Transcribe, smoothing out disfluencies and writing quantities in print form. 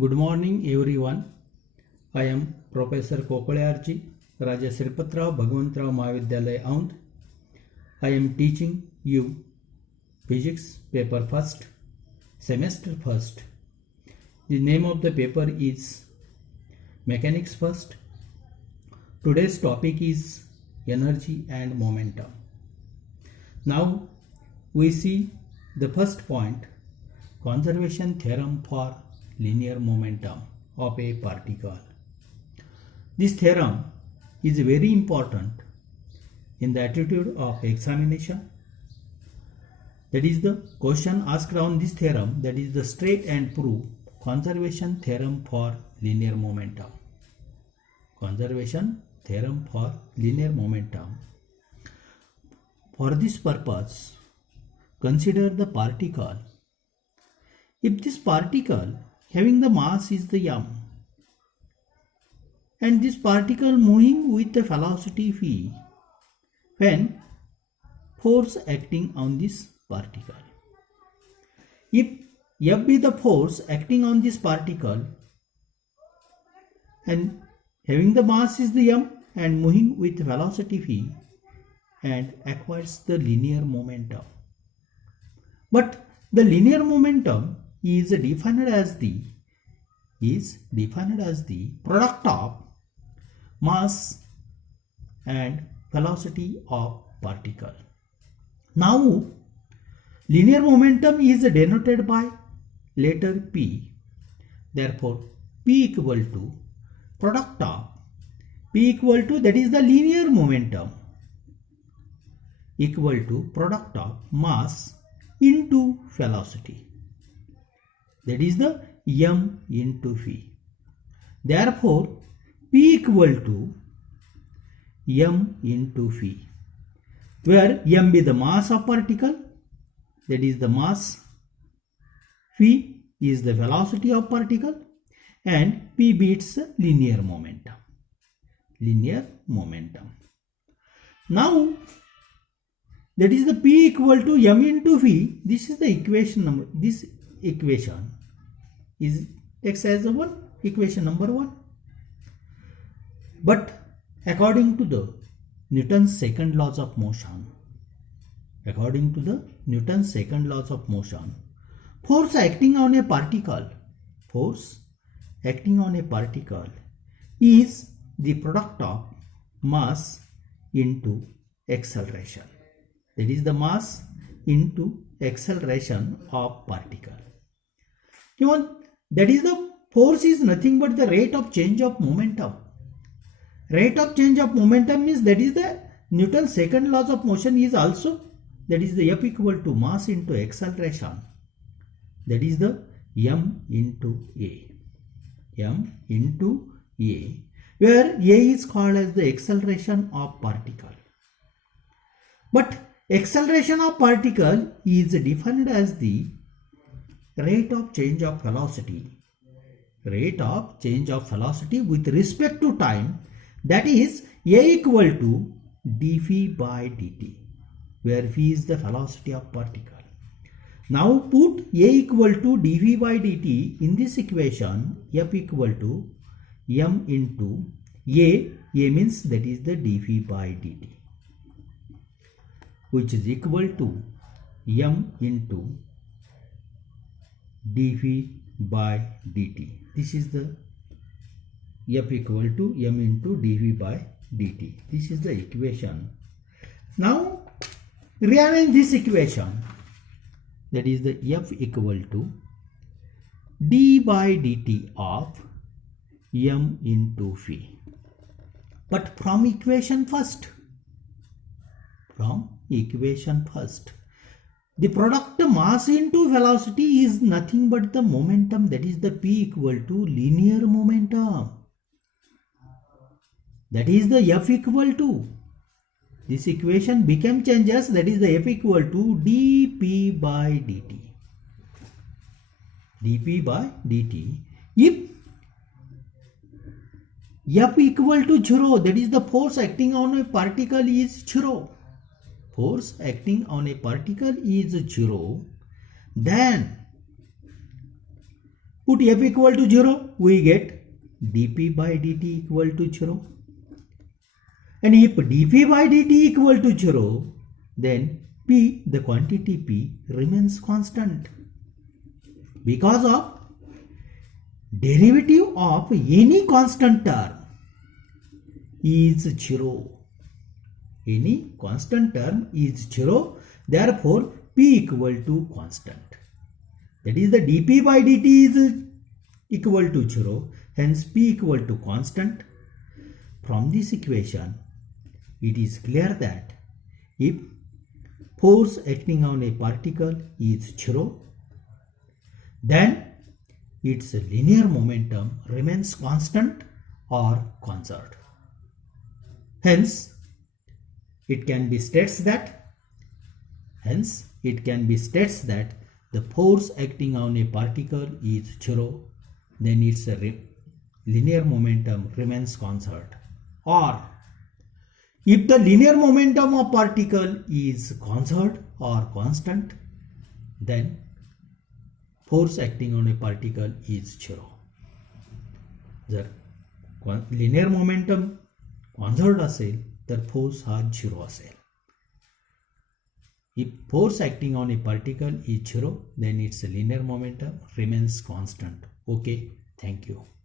Good morning everyone. I am Professor Kokolayarji, Raja Sripatrao Bhagwantrao Mahavidyalaya Aund. I am teaching you Physics paper first, semester first. The name of the paper is Mechanics First. Today's topic is energy and momentum. Now we see the first point, conservation theorem for linear momentum of a particle. This theorem is very important in the attitude of examination. That is the question asked on this theorem, that is the state and prove conservation theorem for linear momentum. Conservation theorem for linear momentum. For this purpose, consider the particle. If this particle having the mass is the m, and this particle moving with the velocity v, when force acting on this particle. If F be the force acting on this particle and having the mass is the m and moving with velocity v and acquires the linear momentum. But the linear momentum is defined as the product of mass and velocity of particle. Now linear momentum is denoted by letter P. Therefore P equal to product of P equal to, that is the linear momentum, equal to product of mass into velocity, that is the m into v. Therefore P equal to m into v, where m be the mass of particle, that is the mass, v is the velocity of particle, and p beats linear momentum. Now that is the P equal to m into v. This is the equation number. This equation is takes as the equation number 1. But according to the Newton's second laws of motion, force acting on a particle is the product of mass into acceleration. That is the mass into acceleration of particle. That is the force is nothing but the rate of change of momentum. Rate of change of momentum means, that is the Newton's second laws of motion is also, that is the F equal to mass into acceleration, that is the m into a, where a is called as the acceleration of particle. But acceleration of particle is defined as the rate of change of velocity with respect to time, that is a equal to dv by dt, where v is the velocity of particle. Now put a equal to dv by dt in this equation. F equal to m into a means, that is the dv by dt, which is equal to m into dv by dt. This is the F equal to m into dv by dt. This is the equation. Now rearrange this equation, that is the F equal to d by dt of m into v. But from equation first, the product mass into velocity is nothing but the momentum, that is the P equal to linear momentum. That is the F equal to, this equation became changes, that is the F equal to dp by dt. If F equal to 0, that is the force acting on a particle is 0. Then put f equal to 0, we get dp by dt equal to 0. And if dp by dt equal to 0, then p, the quantity p, remains constant. Because of derivative of any constant term is 0. Any constant term is 0, therefore p equal to constant. That is, the dp by dt is equal to 0, hence p equal to constant. From this equation, it is clear that if force acting on a particle is 0, then its linear momentum remains constant or conserved. Hence, it can be states that the force acting on a particle is 0, then its linear momentum remains conserved. Or if the linear momentum of particle is conserved or constant, then force acting on a particle is 0. जर linear momentum conserved असेल तर force हा 0 असेल. If force acting on a particle is 0, then its linear momentum remains constant. Okay, thank you.